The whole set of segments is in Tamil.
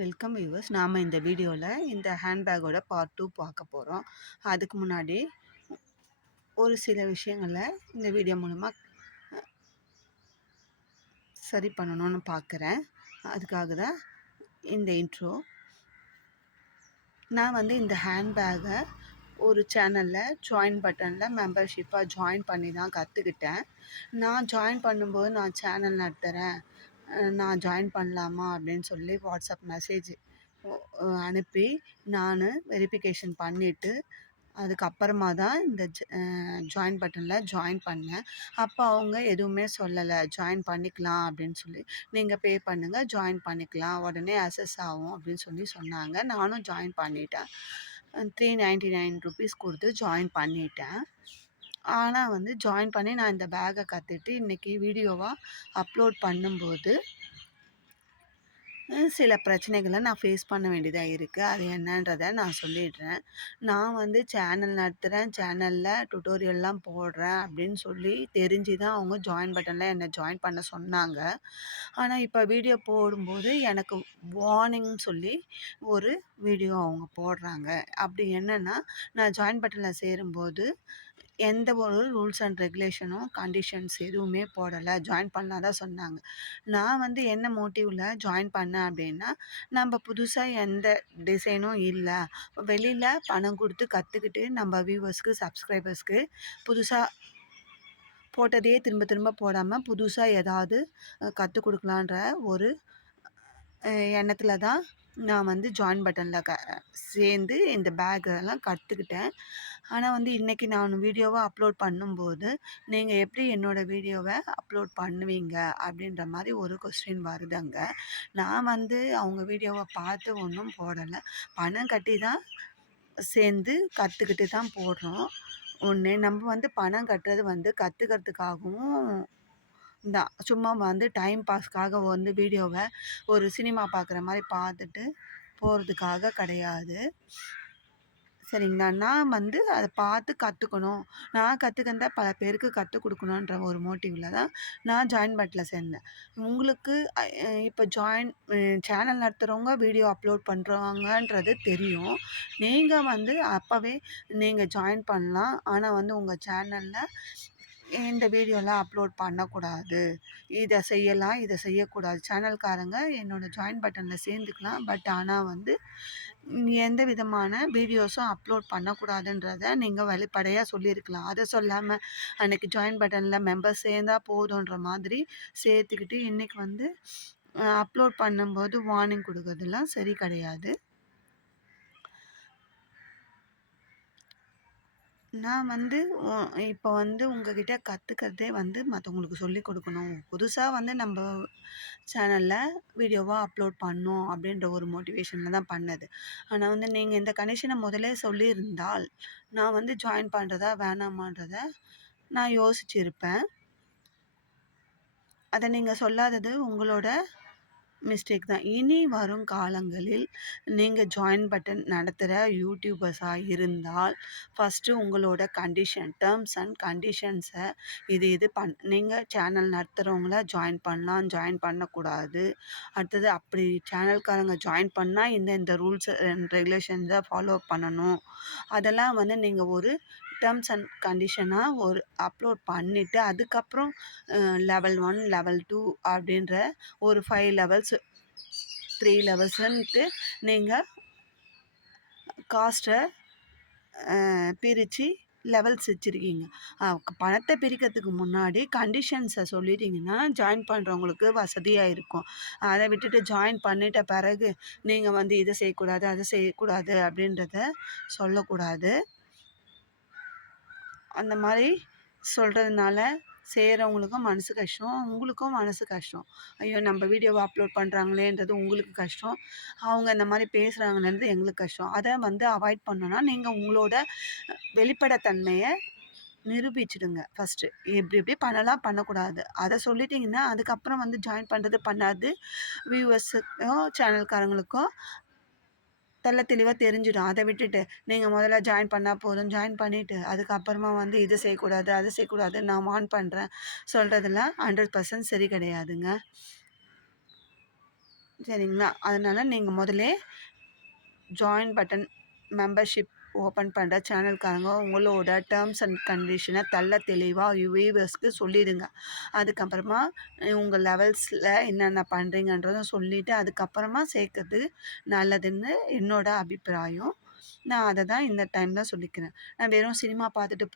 Welcome viewers. நாம் இந்த வீடியோவில் இந்த ஹேண்ட்பேக்கோட பார்ட் 2 பார்க்க போகிறோம். அதுக்கு முன்னாடி ஒரு சில விஷயங்களை இந்த வீடியோ மூலமாக சரி பண்ணணும்னு பார்க்குறேன். அதுக்காக தான் இந்த இன்ட்ரோ. நான் இந்த ஹேண்ட்பேக்கை ஒரு சேனலில் ஜாயின் பட்டனில் மெம்பர்ஷிப்பாக ஜாயின் பண்ணி தான் கற்றுக்கிட்டேன். நான் ஜாயின் பண்ணும்போது நான் சேனல் நடத்துகிறேன், நான் ஜாயின் பண்ணலாமா அப்படின்னு சொல்லி வாட்ஸ்அப் மெசேஜ் அனுப்பி நான் வெரிஃபிகேஷன் பண்ணிவிட்டு அதுக்கப்புறமா தான் இந்த ஜாயின் பட்டனில் ஜாயின் பண்ணேன். அப்போ அவங்க எதுவுமே சொல்லலை, ஜாயின் பண்ணிக்கலாம் அப்படின்னு சொல்லி, நீங்கள் பே பண்ணுங்கள் ஜாயின் பண்ணிக்கலாம், உடனே அசஸ் ஆகும் அப்படின்னு சொல்லி சொன்னாங்க. நானும் ஜாயின் பண்ணிட்டேன். 399 ருபீஸ் கொடுத்து ஜாயின் பண்ணிட்டேன். ஆனால் ஜாயின் பண்ணி நான் இந்த பேக்கை கற்றுட்டு இன்றைக்கி வீடியோவாக அப்லோட் பண்ணும்போது சில பிரச்சனைகளை நான் ஃபேஸ் பண்ண வேண்டியதாக இருக்குது. அது என்னன்றதை நான் சொல்லிடுறேன். நான் சேனல் நடத்துகிறேன், சேனலில் டுட்டோரியல்லாம் போடுறேன் அப்படின்னு சொல்லி தெரிஞ்சு தான் அவங்க ஜாயின் பட்டனில் என்னை ஜாயின் பண்ண சொன்னாங்க. ஆனால் இப்போ வீடியோ போடும்போது எனக்கு வார்னிங்னு சொல்லி ஒரு வீடியோ அவங்க போடுறாங்க. அப்படி என்னென்னா, நான் ஜாயின் பட்டனில் சேரும்போது எந்த ஒரு ரூல்ஸ் அண்ட் ரெகுலேஷனும் கண்டிஷன்ஸ் எதுவுமே போடலை, ஜாயின் பண்ணலாம் தான் சொன்னாங்க. நான் என்ன மோட்டிவில் ஜாயின் பண்ணேன் அப்படின்னா, நம்ம புதுசாக எந்த டிசைனும் இல்லை, வெளியில் பணம் கொடுத்து கற்றுக்கிட்டு நம்ம வியூவர்ஸ்க்கு சப்ஸ்கிரைபர்ஸ்க்கு புதுசாக போட்டதையே திரும்ப திரும்ப போடாமல் புதுசாக ஏதாவது கற்றுக் கொடுக்கலான்ற ஒரு எண்ணத்தில் தான் நான் ஜாயின் பட்டனில் சேர்ந்து இந்த பேக்கெல்லாம் கற்றுக்கிட்டேன். ஆனால் இன்றைக்கி நான் வீடியோவை அப்லோட் பண்ணும்போது, நீங்கள் எப்படி என்னோடய வீடியோவை அப்லோட் பண்ணுவீங்க அப்படின்ற மாதிரி ஒரு கொஸ்டின் வருதுங்க. நான் அவங்க வீடியோவை பார்த்து ஒன்றும் போடலை, பணம் கட்டி தான் சேர்ந்து கற்றுக்கிட்டு தான் போடுறோம். ஒன்று நம்ம பணம் கட்டுறது கற்றுக்கிறதுக்காகவும் தான், சும்மா டைம் பாஸ்க்காக வீடியோவை ஒரு சினிமா பார்க்குற மாதிரி பார்த்துட்டு போகிறதுக்காக கிடையாது. சரிங்களா? நான் அதை பார்த்து கற்றுக்கணும், நான் கற்றுக்கிறத பல பேருக்கு கற்றுக் கொடுக்கணுன்ற ஒரு மோட்டிவில் தான் நான் ஜாயின் பட்டனில் சேர்ந்தேன். உங்களுக்கு இப்போ சேனல் நடத்துகிறவங்க வீடியோ அப்லோட் பண்ணுறாங்கன்றது தெரியும். நீங்கள் அப்போவே நீங்கள் ஜாயின் பண்ணலாம். ஆனால் உங்கள் சேனலில் இந்த வீடியோலாம் அப்லோட் பண்ணக்கூடாது, இதை செய்யலாம், இதை செய்யக்கூடாது. சேனல்காரங்க என்னோடய ஜாயின் பட்டனில் சேர்ந்துக்கலாம், பட் ஆனால் எந்த விதமான வீடியோஸும் அப்லோட் பண்ணக்கூடாதுன்றதை நீங்கள் வெளிப்படையாக சொல்லியிருக்கலாம். அதை சொல்லாமல் அன்றைக்கி ஜாயின் பட்டனில் மெம்பர்ஸ் சேர்ந்தால் போதுன்ற மாதிரி சேர்த்துக்கிட்டு இன்றைக்கி அப்லோட் பண்ணும்போது வார்னிங் கொடுக்கறதுலாம் சரி கிடையாது. நான் இப்போ உங்ககிட்ட கற்றுக்கிறதே மற்றவங்களுக்கு சொல்லிக் கொடுக்கணும். புதுசாக நம்ம சேனலில் வீடியோவாக அப்லோட் பண்ணோம் அப்படின்ற ஒரு மோட்டிவேஷனில் தான் பண்ணது. ஆனால் நீங்கள் இந்த கண்டிஷனை முதலே சொல்லியிருந்தால் நான் ஜாயின் பண்ணுறதா வேணாமான்றதை நான் யோசிச்சிருப்பேன். அதை நீங்கள் சொல்லாதது உங்களோட மிஸ்டேக் தான். இனி வரும் காலங்களில் நீங்கள் ஜாயின் பட்டன் நடத்துகிற யூடியூபர்ஸாக இருந்தால் ஃபஸ்ட்டு உங்களோட டேர்ம்ஸ் அண்ட் கண்டிஷன்ஸை இது நீங்கள் சேனல் நடத்துகிறவங்கள ஜாயின் பண்ணலாம், ஜாயின் பண்ணக்கூடாது. அடுத்தது அப்படி சேனல்காரங்க ஜாயின் பண்ணால் இந்த ரூல்ஸ் அண்ட் ரெகுலேஷன்ஸை ஃபாலோ பண்ணணும். அதெல்லாம் நீங்கள் ஒரு டேர்ம்ஸ் அண்ட் கண்டிஷனாக ஒரு அப்லோட் பண்ணிவிட்டு அதுக்கப்புறம் லெவல் 1 லெவல் 2 அப்படின்ற ஒரு 5 லெவல்ஸ் 3 லெவல்ஸ்ன்ட்டு நீங்கள் காஸ்ட்டை பிரித்து லெவல்ஸ் வச்சுருக்கீங்க. பணத்தை பிரிக்கிறதுக்கு முன்னாடி கண்டிஷன்ஸை சொல்லிட்டீங்கன்னா ஜாயின் பண்ணுறவங்களுக்கு வசதியாக இருக்கும். அதை விட்டுட்டு ஜாயின் பண்ணிட்ட பிறகு நீங்கள் இதை செய்யக்கூடாது, அதை செய்யக்கூடாது அப்படின்றத சொல்லக்கூடாது. அந்த மாதிரி சொல்கிறதுனால செய்கிறவங்களுக்கும் மனசு கஷ்டம், உங்களுக்கும் மனசு கஷ்டம். ஐயோ, நம்ம வீடியோவை அப்லோட் பண்ணுறாங்களேன்றது உங்களுக்கு கஷ்டம், அவங்க இந்த மாதிரி பேசுகிறாங்கன்றது எங்களுக்கு கஷ்டம். அதை அவாய்ட் பண்ணணுன்னா நீங்கள் உங்களோட வெளிப்படைத்தன்மையை நிரூபிச்சிடுங்க. ஃபஸ்ட்டு எப்படி பண்ணலாம், பண்ணக்கூடாது அதை சொல்லிட்டிங்கன்னா அதுக்கப்புறம் ஜாயின் பண்ணுறது பண்ணாது வியூவர்ஸுக்கோ சேனல்காரங்களுக்கோ தெளிவாக தெரிஞ்சிடும். அதை விட்டுட்டு நீங்கள் முதல்ல ஜாயின் பண்ணால் போதும், ஜாயின் பண்ணிவிட்டு அதுக்கப்புறமா இது செய்யக்கூடாது, அதை செய்யக்கூடாது, நான் வார்ன் பண்ணுறேன் சொல்கிறதுலாம் 100% சரி கிடையாதுங்க. சரிங்களா? அதனால் நீங்கள் முதல்லே ஜாயின் பட்டன் மெம்பர்ஷிப் ஓப்பன் பண்ணுற சேனல்காரங்க உங்களோட டேர்ம்ஸ் அண்ட் கண்டிஷனை தெளிவாக வியூவர்ஸ்க்கு சொல்லிடுங்க. அதுக்கப்புறமா உங்கள் லெவல்ஸில் என்னென்ன பண்ணுறீங்கன்றதை சொல்லிவிட்டு அதுக்கப்புறமா சேர்க்கறது நல்லதுன்னு என்னோட அபிப்பிராயம். நான் அதை தான் இந்த டைமில் சொல்லிக்கிறேன். நான் வெறும் சினிமா பார்த்துட்டு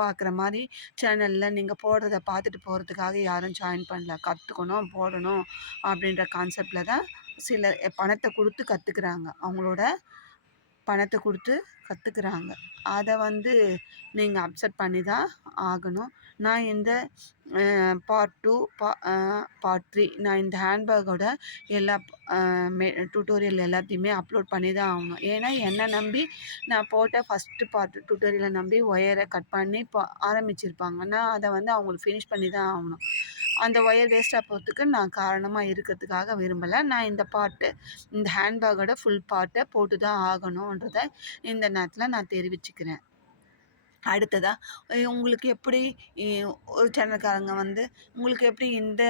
பார்க்குற மாதிரி சேனலில் நீங்கள் போடுறத பார்த்துட்டு போகிறதுக்காக யாரும் ஜாயின் பண்ணல. கற்றுக்கணும், போடணும் அப்படின்ற கான்செப்டில் தான் சில பணத்தை கொடுத்து கற்றுக்குறாங்க. அவங்களோட பணத்தை கொடுத்து கற்றுக்குறாங்க. அதை நீங்கள் அக்செப்ட் பண்ணி தான் ஆகணும். நான் இந்த பார்ட் 2 பார்ட் 3 நான் இந்த ஹேண்ட்பேக்கோட எல்லா டியூட்டோரியல் எல்லாத்தையுமே அப்லோட் பண்ணி தான் ஆகணும். ஏன்னா என்னை நம்பி நான் போட்ட ஃபஸ்ட்டு பார்ட் டியூட்டோரியலை நம்பி ஒயரை கட் பண்ணி ஆரம்பிச்சிருப்பாங்க. நான் அதை அவங்களுக்கு ஃபினிஷ் பண்ணி தான் ஆகணும். அந்த ஒயர் வேஸ்ட்டாக போகிறதுக்கு நான் காரணமாக இருக்கிறதுக்காக விரும்பலை. நான் இந்த ஹேண்ட்பேக்கோட ஃபுல் பார்ட்டை போட்டு தான் ஆகணுன்றதை இந்த நேரத்தில் நான் தெரிவிச்சுக்கிறேன். அடுத்ததாக உங்களுக்கு எப்படி ஒரு சேனல்காரங்க உங்களுக்கு எப்படி இந்த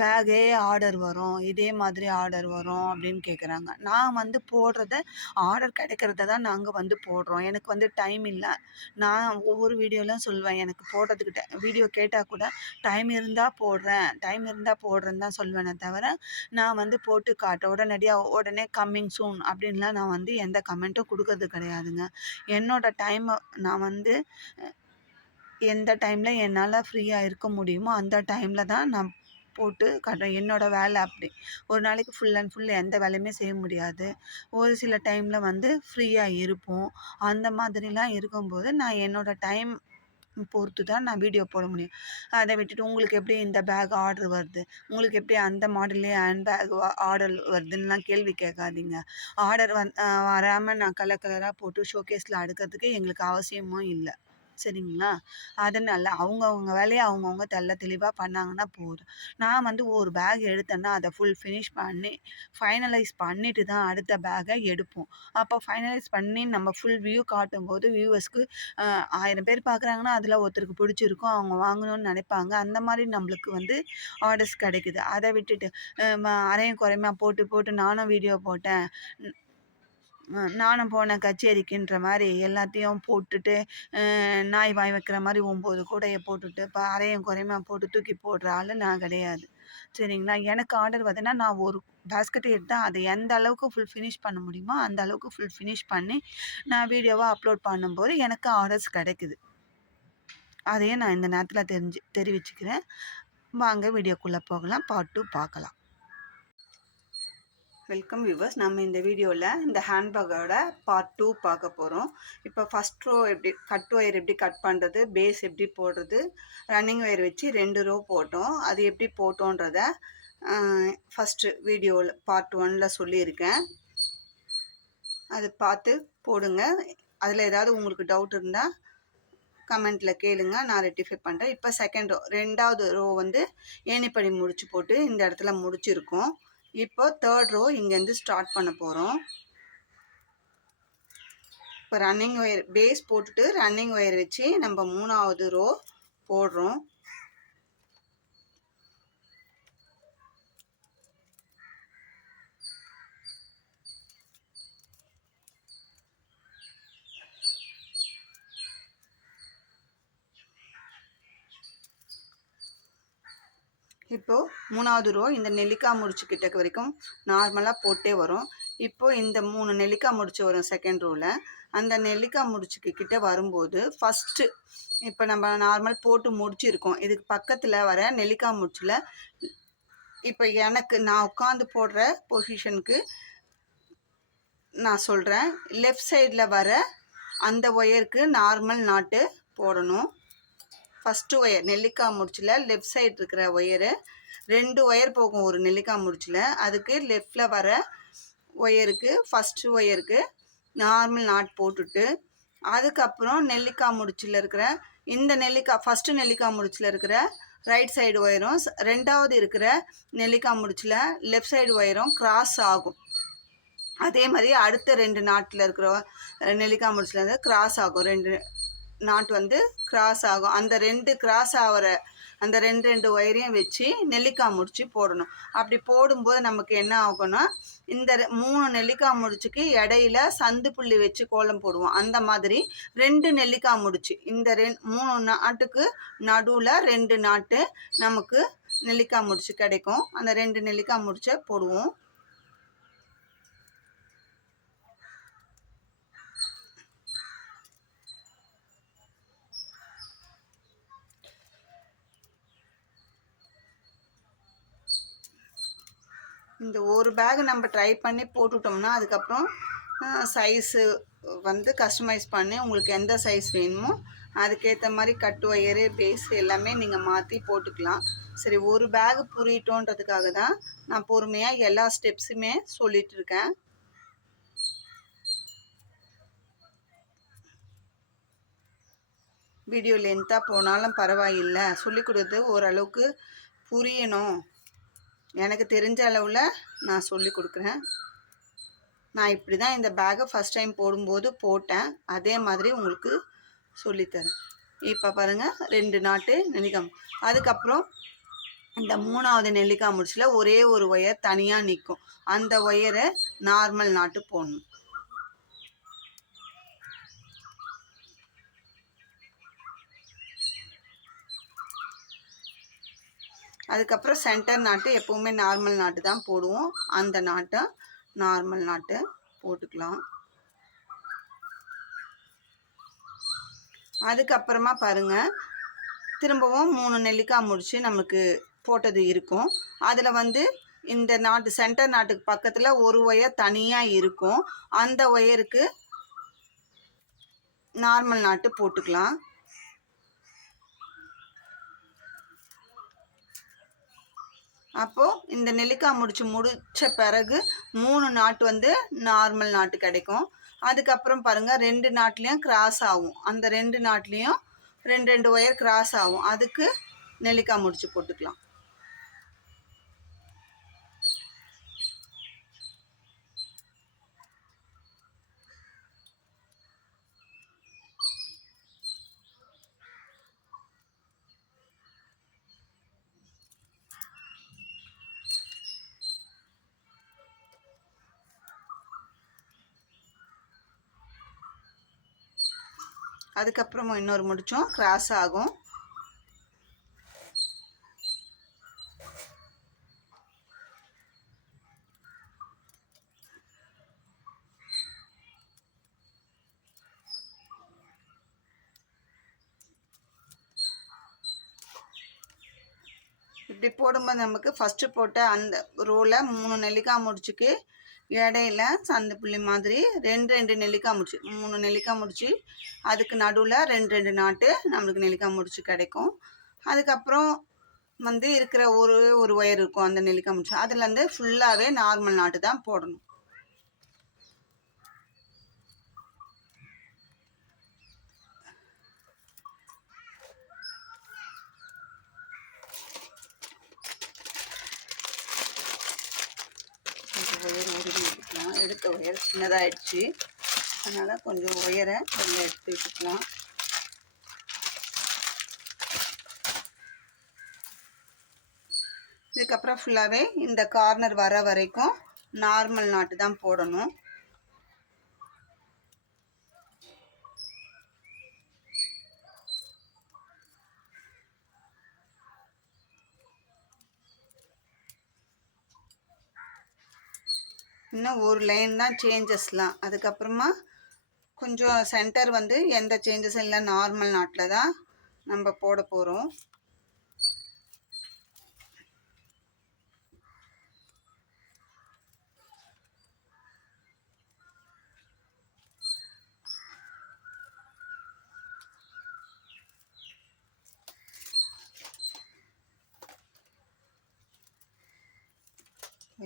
பேக்கே ஆர்டர் வரும், இதே மாதிரி ஆர்டர் வரும் அப்படின்னு கேட்குறாங்க. நான் போடுறத ஆர்டர் கிடைக்கிறத தான் நாங்கள் போடுறோம். எனக்கு டைம் இல்லை. நான் ஒவ்வொரு வீடியோலாம் சொல்லுவேன், எனக்கு போடுறதுக்கு வீடியோ கேட்டால் கூட டைம் இருந்தால் போடுறேன்னு தான் சொல்வேனே தவிர, நான் போட்டு காட்ட உடனே கம்மிங் சூன் அப்படின்லாம் நான் எந்த கமெண்ட்டும் கொடுக்கறது கிடையாதுங்க. என்னோட டைமை நான் எந்த டைமில் என்னால் ஃப்ரீயாக இருக்க முடியுமோ அந்த டைமில் தான் நான் போட்டு காட்டுறேன். என்னோடய வேலை அப்படி. ஒரு நாளைக்கு ஃபுல் அண்ட் ஃபுல் எந்த வேலையுமே செய்ய முடியாது. ஒரு சில டைமில் ஃப்ரீயாக இருப்போம். அந்த மாதிரிலாம் இருக்கும்போது நான் என்னோடய டைம் பொறுத்து தான் நான் வீடியோ போட முடியும். அதை விட்டுட்டு உங்களுக்கு எப்படி இந்த பேக் ஆர்டர் வருது, உங்களுக்கு எப்படி அந்த மாடல்லே ஹேண்ட் பேக் ஆர்டர் வருதுன்னுலாம் கேள்வி கேட்காதீங்க. ஆர்டர் வராமல் நான் கலர் கலராக போட்டு ஷோகேஸில் அடுக்கிறதுக்கு எங்களுக்கு அவசியமும் இல்லை. சரிங்களா? அதனால் அவங்கவுங்க வேலையை அவங்கவுங்க தெளிவாக பண்ணாங்கன்னா போதும். நான் ஒரு பேக் எடுத்தேன்னா அதை ஃபுல் ஃபினிஷ் பண்ணி ஃபைனலைஸ் பண்ணிவிட்டு தான் அடுத்த பேக்கை எடுப்போம். அப்போ ஃபைனலைஸ் பண்ணி நம்ம ஃபுல் வியூ காட்டும்போது வியூவர்ஸ்க்கு 1000 பேர் பார்க்குறாங்கன்னா அதில் ஒருத்தருக்கு பிடிச்சிருக்கும், அவங்க வாங்கணும்னு நினைப்பாங்க. அந்த மாதிரி நம்மளுக்கு ஆர்டர்ஸ் கிடைக்குது. அதை விட்டுட்டு அரையும் குறையுமா போட்டு நானும் வீடியோ போட்டேன், நானும் போனேன் கச்சேரிக்குன்ற மாதிரி எல்லாத்தையும் போட்டுட்டு நாய் வாய் வைக்கிற மாதிரி 9 கூடையை போட்டுட்டு இப்போ அரையும் குறையுமா போட்டு தூக்கி போடுற ஆள் நான் கிடையாது. சரிங்களா? எனக்கு ஆர்டர் வருதுன்னா நான் ஒரு பேஸ்கெட் எடுத்தால் அதை எந்த அளவுக்கு ஃபுல் ஃபினிஷ் பண்ண முடியுமோ அந்த அளவுக்கு ஃபுல் ஃபினிஷ் பண்ணி நான் வீடியோவாக அப்லோட் பண்ணும்போது எனக்கு ஆர்டர்ஸ் கிடைக்குது. அதையே நான் இந்த நேரத்தில் தெரிவிச்சுக்கிறேன். வாங்க வீடியோக்குள்ளே போகலாம். பார்ட் 2 பார்க்கலாம். Welcome viewers. நம்ம இந்த வீடியோவில் இந்த ஹேண்ட்பேக்கோட பார்ட் 2 பார்க்க போகிறோம். இப்போ ஃபஸ்ட் ரோ எப்படி கட் ஒயர் எப்படி கட் பண்ணுறது, பேஸ் எப்படி போடுறது, ரன்னிங் ஒயர் வச்சு 2 ரோ போட்டோம். அது எப்படி போட்டோன்றத ஃபஸ்ட்டு வீடியோவில் பார்ட் 1ல் சொல்லியிருக்கேன். அது பார்த்து போடுங்க. அதில் ஏதாவது உங்களுக்கு டவுட் இருந்தால் கமெண்ட்டில் கேளுங்க, நான் ரெக்டிஃபை பண்ணுறேன். இப்போ செகண்ட் ரோ, 2வது ரோ ஏணிப்படி முடிச்சு போட்டு இந்த இடத்துல முடிச்சிருக்கோம். இப்போ தேர்ட் ரோ இங்கேருந்து ஸ்டார்ட் பண்ண போகிறோம். இப்போ ரன்னிங் ஒயர் பேஸ் போட்டுட்டு ரன்னிங் ஒயர் வச்சு நம்ம 3வது ரோ போடுறோம். இப்போது 3வது ரோ இந்த நெல்லிக்காய் முடிச்சு கிட்ட வரைக்கும் நார்மலாக போட்டே வரும். இப்போது இந்த 3 நெல்லிக்காய் முடிச்சு வரும் செகண்ட் ரோவில். அந்த நெல்லிக்காய் முடிச்சுக்கு கிட்ட வரும்போது ஃபஸ்ட்டு இப்போ நம்ம நார்மல் போட்டு முடிச்சிருக்கோம். இதுக்கு பக்கத்தில் வர நெல்லிக்காய் முடிச்சில் இப்போ நான் உட்காந்து போடுற பொசிஷனுக்கு நான் சொல்கிறேன். லெஃப்ட் சைடில் வர அந்த ஒயருக்கு நார்மல் நாட்டு போடணும். ஃபஸ்ட்டு ஒயர் நெல்லிக்காய் முடிச்சில் லெஃப்ட் சைடு இருக்கிற ஒயரு 2 ஒயர் போகும் ஒரு நெல்லிக்காய் முடிச்சில். அதுக்கு லெஃப்டில் வர ஒயருக்கு ஃபஸ்ட்டு ஒயருக்கு நார்மல் நாட் போட்டுட்டு அதுக்கப்புறம் நெல்லிக்காய் முடிச்சில் இருக்கிற இந்த ஃபஸ்ட்டு நெல்லிக்காய் முடிச்சில் இருக்கிற ரைட் சைடு ஒயரும் 2வது இருக்கிற நெல்லிக்காய் முடிச்சில் லெஃப்ட் சைடு ஒயரும் கிராஸ் ஆகும். அதே மாதிரி அடுத்த 2 நாட்டில் இருக்கிற நெல்லிக்காய் முடிச்சில் கிராஸ் ஆகும். 2 நாட் கிராஸ் ஆகும். அந்த 2 கிராஸ் ஆகிற அந்த 2 ஒயரையும் வச்சு நெல்லிக்காய் முடிச்சு போடணும். அப்படி போடும்போது நமக்கு என்ன ஆகும்னா, இந்த 3 நெல்லிக்காய் முடிச்சுக்கு இடையில சந்து புள்ளி வச்சு கோலம் போடுவோம். அந்த மாதிரி 2 நெல்லிக்காய் முடிச்சு, இந்த 3 நாட்டுக்கு நடுவில் 2 நாட்டு நமக்கு நெல்லிக்காய் முடிச்சு கிடைக்கும். அந்த 2 நெல்லிக்காய் முடிச்ச போடுவோம். இந்த ஒரு பேக் நம்ம ட்ரை பண்ணி போட்டுட்டோம்னா அதுக்கப்புறம் சைஸு வந்து கஸ்டமைஸ் பண்ணி உங்களுக்கு எந்த சைஸ் வேணுமோ அதுக்கேற்ற மாதிரி கட் ஒயரு பேஸ் எல்லாமே நீங்கள் மாற்றி போட்டுக்கலாம். சரி, ஒரு பேக் புரியட்டோன்றதுக்காக தான் நான் பொறுமையாக எல்லா ஸ்டெப்ஸுமே சொல்லிட்டு இருக்கேன். வீடியோ லென்த்தாக போனாலும் பரவாயில்லை, சொல்லி கொடுத்து ஓரளவுக்கு புரியணும். எனக்கு தெரிஞ்ச அளவில் நான் சொல்லி கொடுக்குறேன். நான் இப்படி தான் இந்த பேக்கை ஃபஸ்ட் டைம் போடும்போது போட்டேன், அதே மாதிரி உங்களுக்கு சொல்லித்தரேன். இப்போ பாருங்கள், 2 நாட்டு நெல்லிக்காய். அதுக்கப்புறம் இந்த 3வது நெல்லிக்காய் முடிச்சில் ஒரே ஒரு ஒயர் தனியாக நிற்கும். அந்த ஒயரை நார்மல் நாட்டு போடணும். அதுக்கப்புறம் சென்டர் நாட்டு எப்போவுமே நார்மல் நாட்டு தான் போடுவோம். அந்த நாட்டை நார்மல் நாட்டு போட்டுக்கலாம். அதுக்கப்புறமா பாருங்கள், திரும்பவும் 3 நெல்லிக்காய் முடிச்சு நமக்கு போட்டது இருக்கும். அதில் வந்து இந்த நாட்டு சென்டர் நாட்டுக்கு பக்கத்தில் ஒரு ஒயர் தனியாக இருக்கும். அந்த ஒயருக்கு நார்மல் நாட்டு போட்டுக்கலாம். அப்போது இந்த நெல்லிக்காய் முடித்த பிறகு 3 நாட்டு வந்து நார்மல் நாட்டு கிடைக்கும். அதுக்கப்புறம் பாருங்கள், 2 நாட்லேயும் கிராஸ் ஆகும். அந்த 2 நாட்லேயும் 2 ஒயர் கிராஸ் ஆகும். அதுக்கு நெல்லிக்காய் முடிச்சு போட்டுக்கலாம். அதுக்கப்புறமா இன்னொரு முடிச்சும் கிராஸ் ஆகும். இப்படி போடும்போது நமக்கு ஃபஸ்ட்டு போட்ட அந்த ரோவில் 3 நெல்லிக்காய் முடிச்சுக்கு இடையில சந்து புள்ளி மாதிரி 2 நெல்லிக்காய் முடிச்சு, 3 நெல்லிக்காய் முடிச்சு, அதுக்கு நடுவில் 2 நாட்டு நம்மளுக்கு நெல்லிக்காய் முடிச்சு கிடைக்கும். அதுக்கப்புறம் வந்து இருக்கிற ஒரு ஒயர் இருக்கும் அந்த நெல்லிக்காய் முடிச்சு, அதுலேருந்து ஃபுல்லாகவே நார்மல் நாட்டு தான் போடணும். ஒயர் உருவி விட்டுக்கலாம். எடுத்த ஒயர் சின்னதாகிடுச்சு, அதனால் கொஞ்சம் ஒயரை வெளில எடுத்து விட்டுக்கலாம். இதுக்கப்புறம் ஃபுல்லாகவே இந்த கார்னர் வர வரைக்கும் நார்மல் நாட்டு தான் போடணும். இன்னும் ஒரு லைன் தான் சேஞ்சஸ்லாம். அதுக்கப்புறமா கொஞ்சம் சென்டர் வந்து எந்த சேஞ்சஸும் இல்லை, நார்மல் நாட்டில் தான் நம்ம போட போகிறோம்.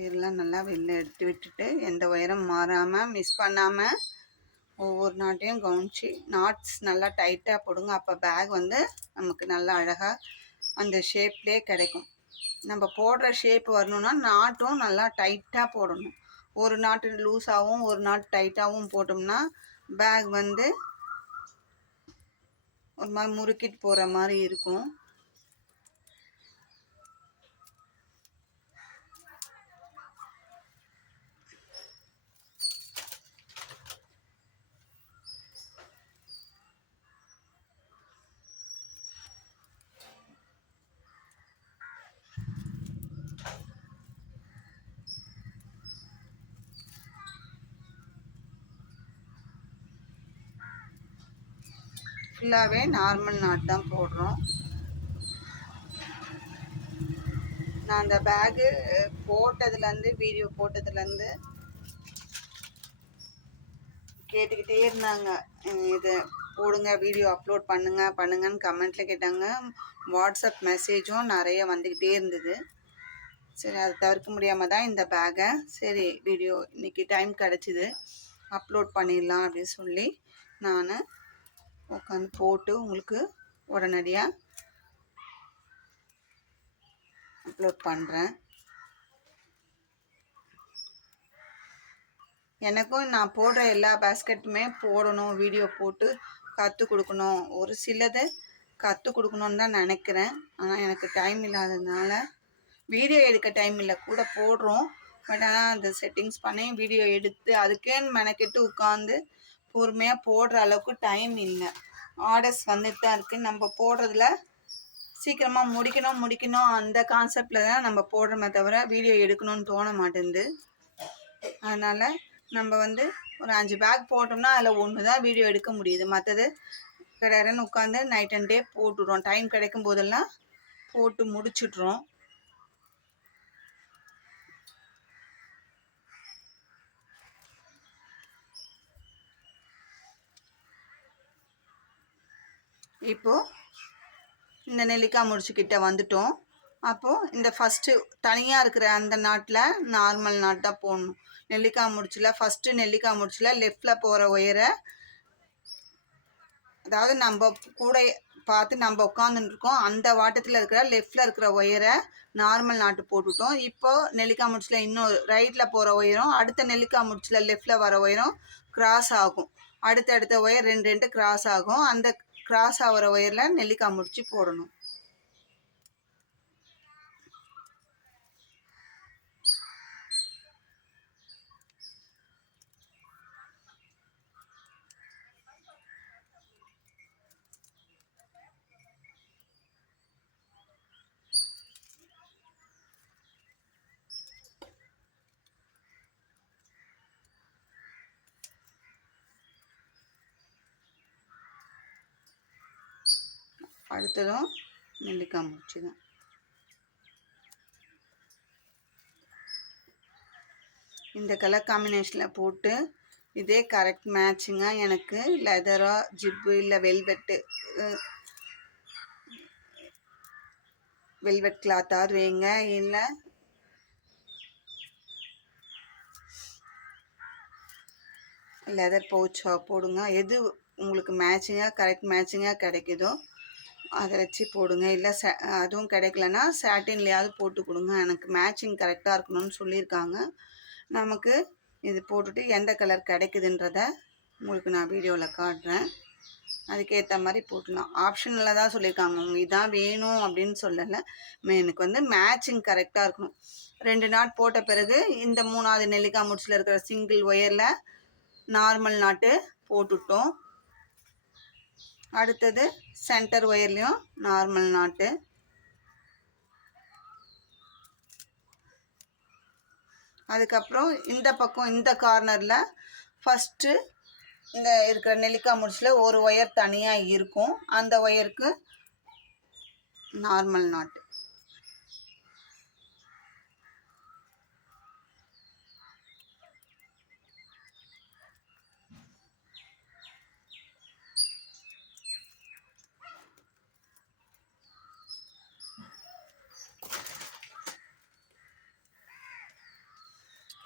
ஒயரெலாம் நல்லா வெளில எடுத்து விட்டுட்டு எந்த ஒயரும் மாறாமல் மிஸ் பண்ணாமல் ஒவ்வொரு நாட்டையும் கவனித்து நாட்ஸ் நல்லா டைட்டாக போடுங்க. அப்போ பேக் வந்து நமக்கு நல்லா அழகாக அந்த ஷேப்லேயே கிடைக்கும். நம்ம போடுற ஷேப் வரணுன்னா நாட்டும் நல்லா டைட்டாக போடணும். ஒரு நாட்டு லூஸாகவும் ஒரு நாட்டு டைட்டாகவும் போட்டோம்னா பேக் வந்து ஒரு மாதிரி முறுக்கிட்டு போகிற மாதிரி இருக்கும். ஃபுல்லாகவே நார்மல் நாட் தான் போடுறோம். நான் அந்த பேகு போட்டதுலேருந்து வீடியோ போட்டதுலேருந்து கேட்டுக்கிட்டே இருந்தாங்க, இது போடுங்க வீடியோ அப்லோட் பண்ணுங்கன்னு கமெண்ட்டில் கேட்டாங்க. வாட்ஸ்அப் மெசேஜும் நிறைய வந்துக்கிட்டே இருந்தது. சரி, அதை தவிர்க்க முடியாமல் தான் இந்த பேக்கை சரி வீடியோ இன்றைக்கி டைம் கிடச்சிது அப்லோட் பண்ணிடலாம் அப்படின்னு சொல்லி நான் உட்காந்து போட்டு உங்களுக்கு உடனடியாக அப்லோட் பண்ணுறேன். எனக்கும் நான் போடுற எல்லா பேஸ்கெட்டுமே போடணும், வீடியோ போட்டு கற்றுக் கொடுக்கணும், ஒரு சிலது கற்றுக் கொடுக்கணுன்னு தான் நினைக்கிறேன். ஆனால் எனக்கு டைம் இல்லாததுனால வீடியோ எடுக்க டைம் இல்லை, கூட போடுறோம். பட் ஆனால் அந்த செட்டிங்ஸ் பண்ணி வீடியோ எடுத்து அதுக்கேன்னு மெனக்கெட்டு உட்காந்து பொறுமையாக போடுற அளவுக்கு டைம் இல்லை. ஆர்டர்ஸ் வந்துட்டு தான் இருக்குது. நம்ம போடுறதுல சீக்கிரமாக முடிக்கணும் அந்த கான்செப்டில் தான் நம்ம போடுறோமே தவிர வீடியோ எடுக்கணும்னு தோண மாட்டேங்குது. அதனால் நம்ம வந்து ஒரு 5 பேக் போட்டோம்னா அதில் ஒன்று தான் வீடியோ எடுக்க முடியுது. மற்றது கிடையாதுன்னு உட்காந்து நைட் அண்ட் டே போட்டுடுறோம். டைம் கிடைக்கும் போதெல்லாம் போட்டு முடிச்சிட்றோம். இப்போது இந்த நெல்லிக்காய் முடிச்சுக்கிட்ட வந்துட்டோம். அப்போது இந்த ஃபஸ்ட்டு தனியாக இருக்கிற அந்த நாட்டில் நார்மல் நாட் தான் போடணும். நெல்லிக்காய் முடிச்சில் ஃபஸ்ட்டு நெல்லிக்காய் முடிச்சில் லெஃப்டில் போகிற ஒயரை, அதாவது நம்ம கூட பார்த்து நம்ம உட்காந்துருக்கோம் அந்த வாட்டத்தில் இருக்கிற லெஃப்டில் இருக்கிற ஒயரை நார்மல் நாட்டு போட்டுட்டோம். இப்போது நெல்லிக்காய் முடிச்சில் இன்னும் ரைட்டில் போகிற ஒயரும் அடுத்த நெல்லிக்காய் முடிச்சில் லெஃப்டில் வர ஒயரும் கிராஸ் ஆகும். அடுத்த ஒயர் ரெண்டு கிராஸ் ஆகும். அந்த கிராஸ் ஆகிற ஒயரில் நெல்லிக்காய் முடிச்சு போடணும். அடுத்ததும் நெல்லிக்காய் முடிச்சு தான். இந்த கலர் காம்பினேஷனில் போட்டு இதே கரெக்ட் மேட்சிங்காக எனக்கு லெதரா ஜிப்பு இல்லை வெல்வெட் கிளாத்தாவது வைங்க, இல்லை லெதர் பவுச்சா போடுங்க. எது உங்களுக்கு மேட்சிங்காக கரெக்ட் மேட்சிங்காக கிடைக்குதோ அதை வச்சு போடுங்க. இல்லை அதுவும் கிடைக்கலன்னா சாட்டின்லையாவது போட்டு கொடுங்க. எனக்கு மேட்சிங் கரெக்டாக இருக்கணும்னு சொல்லியிருக்காங்க. நமக்கு இது போட்டுட்டு எந்த கலர் கிடைக்குதுன்றத உங்களுக்கு நான் வீடியோவில் காட்டுறேன். அதுக்கேற்ற மாதிரி போட்டுடலாம். ஆப்ஷனில் தான் சொல்லியிருக்காங்க, உங்களுக்கு இதான் வேணும் அப்படின்னு சொல்லலை. எனக்கு வந்து மேட்சிங் கரெக்டாக இருக்கணும். 2 நாட் போட்ட பிறகு இந்த 3வது நெல்லிக்காய் முடிச்சில் இருக்கிற சிங்கிள் ஒயரில் நார்மல் நாட்டு போட்டுட்டோம். அடுத்தது சென்டர் ஒயர்லேயும் நார்மல் நாட்டு. அதுக்கப்புறம் இந்த பக்கம் இந்த கார்னரில் ஃபஸ்ட்டு இந்த இருக்கிற நெல்லிக்காய் முடிச்சில் ஒரு ஒயர் தனியாக இருக்கும். அந்த ஒயருக்கு நார்மல் நாட்டு.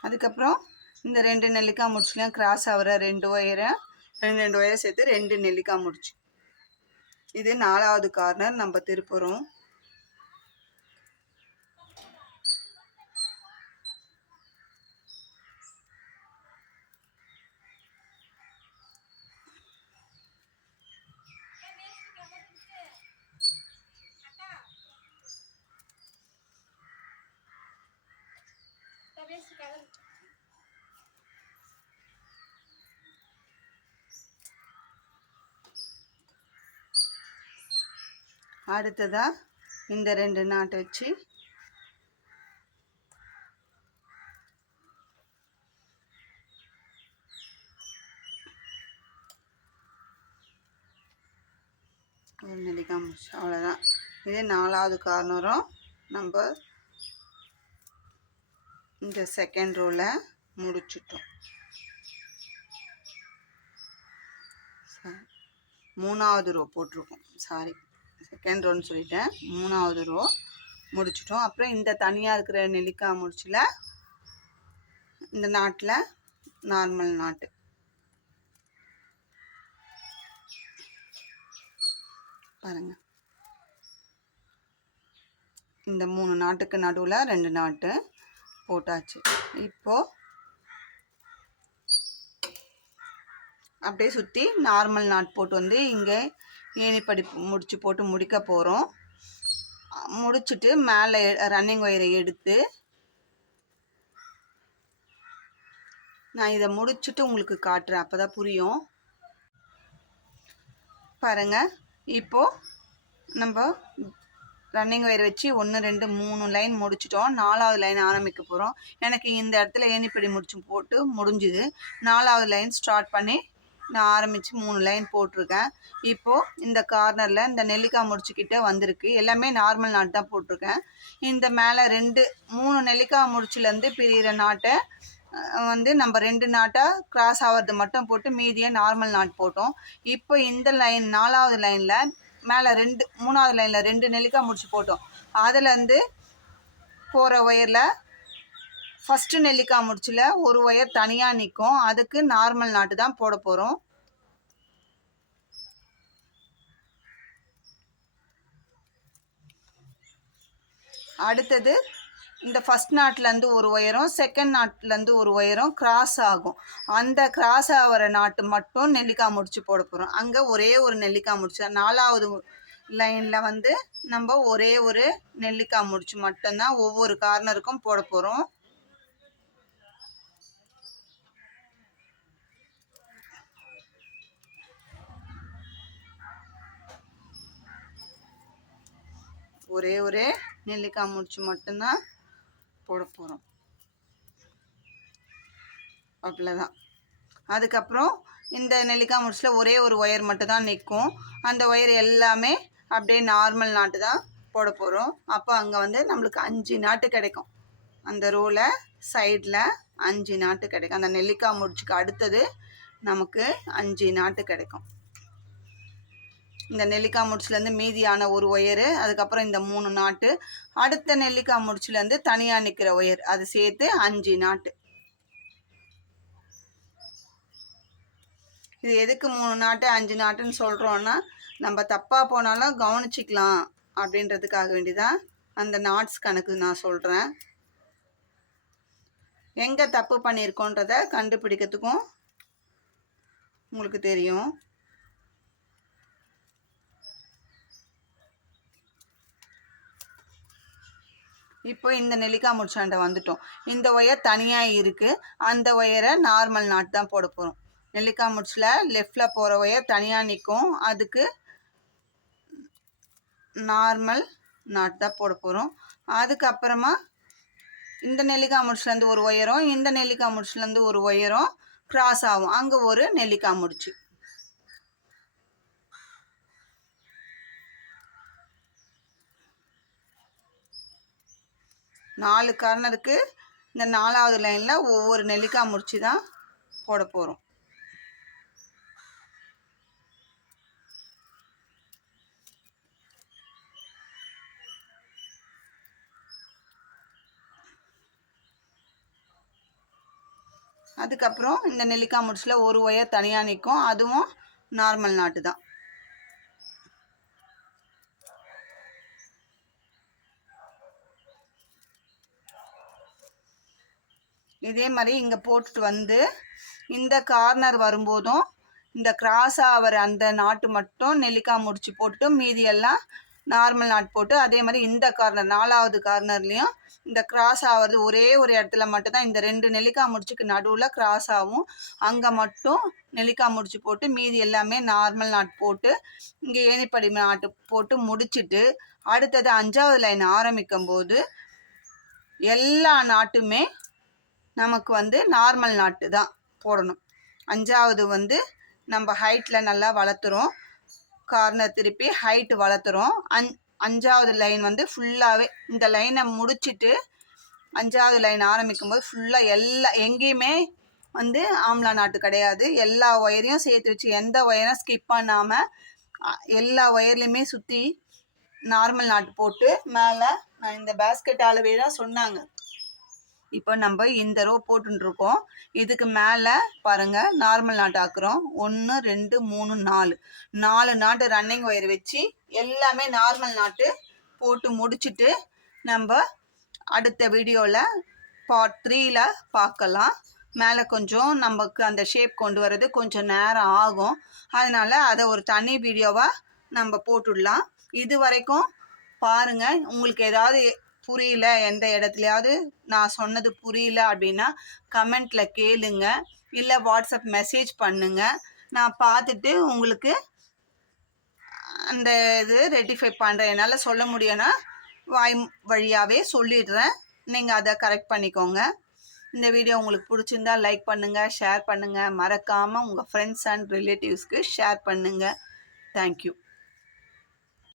அதுக்கப்புறம் இந்த 2 நெல்லிக்காய் முடிச்சுலையும் கிராஸ் ஆகிற 2 ஒயரை 2 ஒயரை சேர்த்து 2 நெல்லிக்காய் முடிச்சு. இது 4வது கார்னர் நம்ம திருப்புறோம். அடுத்ததா இந்த 2 நாட் வச்சு நெல்லிக்காய் முடிச்சு அவ்வளோதான். இதே 4வது கார்னரும் நம்ம இந்த செகண்ட் ரோவில் முடிச்சிட்டோம். 3வது ரோ போட்டிருக்கோம், சாரி செகண்ட் ரோன்னு சொல்லிட்டேன். 3வது ரோ முடிச்சிட்டோம். அப்புறம் இந்த தனியாக இருக்கிற நெல்லிக்காய் முடிச்சில் இந்த நாட்டில் நார்மல் நாட்டு பாருங்கள். இந்த 3 நாட்டுக்கு நடுவில் 2 நாட்டு போட்டாச்சு. இப்போது அப்படியே சுற்றி நார்மல் நாட் போட்டு வந்து இங்கே ஏணிப்படி முடிச்சு போட்டு முடிக்க போகிறோம். முடிச்சுட்டு மேலே ரன்னிங் ஒயரை எடுத்து நான் இதை முடிச்சுட்டு உங்களுக்கு காட்டுறேன், அப்போ தான் புரியும். பாருங்கள், இப்போது நம்ம ரன்னிங் ஒயர் வச்சு 1 2 3 லைன் முடிச்சிட்டோம். 4வது லைன் ஆரம்பிக்க போகிறோம். எனக்கு இந்த இடத்துல ஏணிப்படி முடிச்சு போட்டு முடிஞ்சுது. 4வது லைன் ஸ்டார்ட் பண்ணி நான் ஆரம்பித்து 3 லைன் போட்டிருக்கேன். இப்போது இந்த கார்னரில் இந்த நெல்லிக்காய் முடிச்சுக்கிட்ட வந்திருக்கு. எல்லாமே நார்மல் நாட் தான் போட்டிருக்கேன். இந்த மேலே 3 நெல்லிக்காய் முடிச்சுலேருந்து பிரிகிற நாட்டை வந்து நம்ம 2 நாட்டாக கிராஸ் ஆகிறது மட்டும் போட்டு மீதியை நார்மல் நாட் போட்டோம். இப்போ இந்த லைன் 4வது லைனில் மேலே 3வது லைனில் 2 நெல்லிக்காய் முடிச்சு போட்டோம். அதுலேருந்து போகிற ஒயரில் ஃபஸ்ட்டு நெல்லிக்காய் முடிச்சில் ஒரு ஒயர் தனியாக நிற்கும். அதுக்கு நார்மல் நாட்டு தான் போட போகிறோம். அடுத்தது இந்த ஃபஸ்ட் நாட்லேருந்து ஒரு ஒயரும் செகண்ட் நாட்லேருந்து ஒரு ஒயரும் கிராஸ் ஆகும். அந்த கிராஸ் ஆகிற நாட்டு மட்டும் நெல்லிக்காய் முடிச்சு போட போகிறோம். அங்கே ஒரே ஒரு நெல்லிக்காய் முடிச்சு 4வது லைனில் வந்து நம்ம ஒரே ஒரு நெல்லிக்காய் முடிச்சு மட்டும்தான் ஒவ்வொரு கார்னருக்கும் போட போகிறோம். ஒரே நெல்லிக்காய் முடிச்சு மட்டும்தான் போட போகிறோம். அவ்வளோதான். அதுக்கப்புறம் இந்த நெல்லிக்காய் முடிச்சில் ஒரே ஒரு ஒயர் மட்டும் தான் நிற்கும். அந்த ஒயர் எல்லாமே அப்படியே நார்மல் நாட்டு தான் போட போகிறோம். அப்போ அங்கே வந்து நம்மளுக்கு 5 நாட்டு கிடைக்கும். அந்த ரோவில் சைடில் 5 நாட்டு கிடைக்கும். அந்த நெல்லிக்காய் முடிச்சுக்கு அடுத்தது நமக்கு 5 நாட்டு கிடைக்கும். இந்த நெல்லிக்காய் முடிச்சுலேருந்து மீதியான ஒரு ஒயரு, அதுக்கப்புறம் இந்த 3 நாட்டு, அடுத்த நெல்லிக்காய் முடிச்சுலேருந்து தனியாக நிற்கிற ஒயர், அது சேர்த்து 5 நாட்டு. இது எதுக்கு 3 நாட்டு 5 நாட்டுன்னு சொல்கிறோன்னா, நம்ம தப்பாக போனாலும் கவனிச்சிக்கலாம் அப்படின்றதுக்காக வேண்டிதான் அந்த நாட்ஸ் கணக்கு நான் சொல்கிறேன். எங்கே தப்பு பண்ணியிருக்கோன்றதை கண்டுபிடிக்கிறதுக்கும் உங்களுக்கு தெரியும். இப்போ இந்த நெல்லிக்காய் முடிச்சாண்ட வந்துட்டோம். இந்த ஒயர் தனியாக இருக்குது. அந்த ஒயரை நார்மல் நாட் தான் போட போகிறோம். நெல்லிக்காய் முடிச்சில் லெஃப்டில் போகிற ஒயர் தனியாக நிற்கும். அதுக்கு நார்மல் நாட் தான் போட போகிறோம். அதுக்கப்புறமா இந்த நெல்லிக்காய் முடிச்சுலேருந்து ஒரு ஒயரும் இந்த நெல்லிக்காய் முடிச்சுலேருந்து ஒரு ஒயரும் கிராஸ் ஆகும். அங்கே ஒரு நெல்லிக்காய் முடிச்சு. நாலு கார்னருக்கு இந்த 4வது லைனில் ஒவ்வொரு நெல்லிக்காய் முடிச்சு தான் போட போகிறோம். அதுக்கப்புறம் இந்த நெல்லிக்காய் முடிச்சில் ஒரு ஒயர் தனியாக நிற்கும். அதுவும் நார்மல் நாட்டு தான். இதே மாதிரி இங்கே போட்டுட்டு வந்து இந்த கார்னர் வரும்போதும் இந்த கிராஸ் ஆகிற அந்த நாட்டு மட்டும் நெல்லிக்காய் முடிச்சு போட்டு மீதியெல்லாம் நார்மல் நாட் போட்டு, அதே மாதிரி இந்த கார்னர் 4வது கார்னர்லேயும் இந்த கிராஸ் ஆகிறது ஒரே ஒரு இடத்துல மட்டும்தான் இந்த 2 நெல்லிக்காய் முடிச்சுக்கு நடுவில் கிராஸ் ஆகும். அங்கே மட்டும் நெல்லிக்காய் முடிச்சு போட்டு மீதி எல்லாமே நார்மல் நாட் போட்டு இங்கே ஏணிப்படி நாட்டு போட்டு முடிச்சுட்டு அடுத்தது 5வது லைன் ஆரம்பிக்கும் போது எல்லா நாட்டுமே நமக்கு வந்து நார்மல் நாட்டு தான் போடணும். 5வது வந்து நம்ம ஹைட்டில் நல்லா வளர்த்துறோம். கார்னர் திருப்பி ஹைட் வளர்த்துறோம். 5வது லைன் வந்து ஃபுல்லாகவே இந்த லைனை முடிச்சுட்டு 5வது லைன் ஆரம்பிக்கும்போது ஃபுல்லாக எங்கேயுமே வந்து ஆம்லா நாட்டு கிடையாது. எல்லா ஒயரையும் சேர்த்து வச்சு எந்த ஒயரும் ஸ்கிப் பண்ணாமல் எல்லா ஒயர்லையுமே சுற்றி நார்மல் நாட்டு போட்டு மேலே நான் இந்த பேஸ்கெட் அளவே தான் சொன்னாங்க. இப்போ நம்ம இந்த ரோ போட்டுருக்கோம். இதுக்கு மேலே பாருங்கள் நார்மல் நாட்டு ஆக்குறோம். 1 2 3 4 நாட்டு ரன்னிங் ஒயர் வச்சு எல்லாமே நார்மல் நாட்டு போட்டு முடிச்சுட்டு நம்ம அடுத்த வீடியோவில் பார்ட் 3ல பார்க்கலாம். மேலே கொஞ்சம் நமக்கு அந்த ஷேப் கொண்டு வர்றது கொஞ்சம் நேரம் ஆகும். அதனால் அதை ஒரு தனி வீடியோவாக நம்ம போட்டுடலாம். இது வரைக்கும் பாருங்கள். உங்களுக்கு ஏதாவது புரியல, எந்த இடத்துலையாவது நான் சொன்னது புரியல அப்படின்னா கமெண்ட்டில் கேளுங்க, இல்லை வாட்ஸ்அப் மெசேஜ் பண்ணுங்க. நான் பார்த்துட்டு உங்களுக்கு அந்த இது ரெட்டிஃபை பண்ணுறேன். என்னால் சொல்ல முடியும்னா வாய் வழியாகவே சொல்லிடுறேன். நீங்கள் அதை கரெக்ட் பண்ணிக்கோங்க. இந்த வீடியோ உங்களுக்கு பிடிச்சிருந்தா லைக் பண்ணுங்கள், ஷேர் பண்ணுங்கள். மறக்காமல் உங்கள் ஃப்ரெண்ட்ஸ் அண்ட் ரிலேட்டிவ்ஸ்க்கு ஷேர் பண்ணுங்கள். தேங்க்யூ.